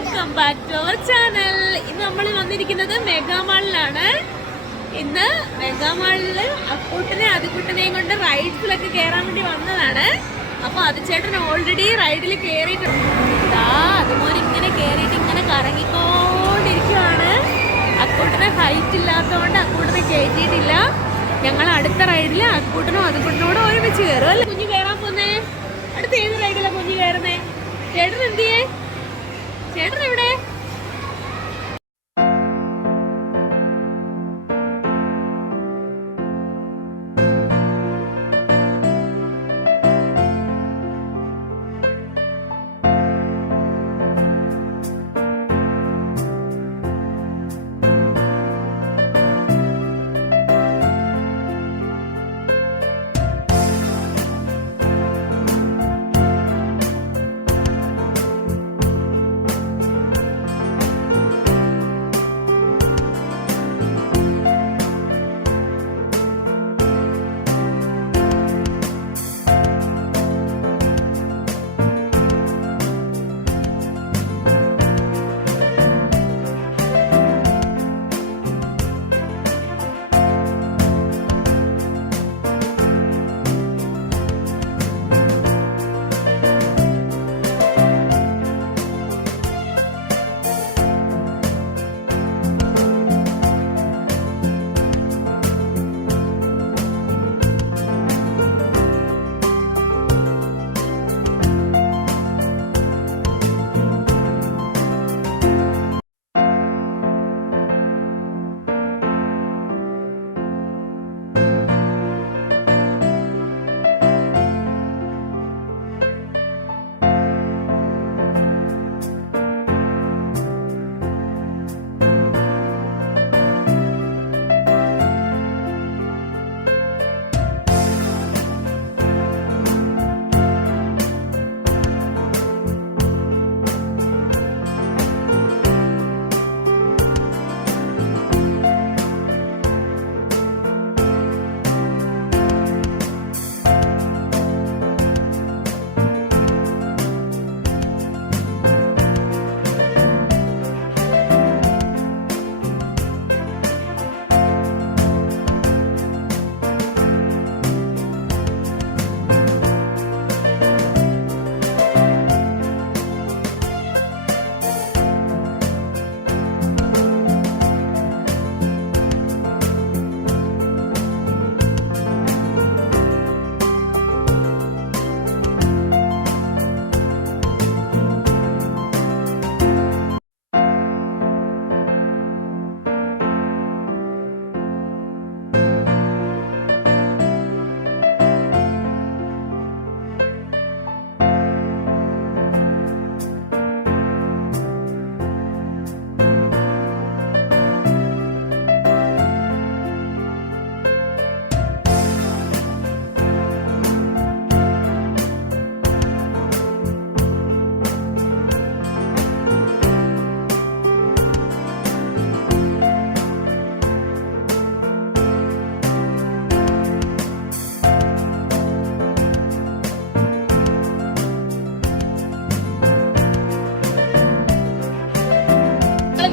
Welcome back to our channel. ഇന്ന് നമ്മൾ വന്നിരിക്കുന്നത് മെഗാമാളിലാണ്. ഇന്ന് മെഗാമാളില് അക്കൂട്ടനെ അതുകുട്ടനെയും കൊണ്ട് റൈഡ്സിലൊക്കെ കയറാൻ വേണ്ടി വന്നതാണ്. അപ്പൊ അതിച്ചേട്ടൻ ഓൾറെഡി റൈഡിൽ കയറിയിട്ടുണ്ട്. അതുപോലെ ഇങ്ങനെ കയറിയിട്ട് ഇങ്ങനെ കറങ്ങിക്കൊണ്ടിരിക്കുവാണ്. അക്കൂട്ടനെ ഹൈറ്റ് ഇല്ലാത്തതുകൊണ്ട് അക്കൂട്ടനെ കയറ്റിയിട്ടില്ല. ഞങ്ങൾ അടുത്ത റൈഡിൽ അക്കൂട്ടനും അതുകുട്ടനോടും ഒരുമിച്ച് കയറും അല്ലേ. കുഞ്ഞു കയറാൻ പോന്നേ. അടുത്ത ഏത് റൈഡിലാണ് കുഞ്ഞു കയറുന്നേ? ചേട്ടൻ എന്ത് ചെയ്യേ? ചേട്ടൻ എവിടെ?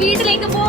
വീട്ടിലേക്ക് പോ.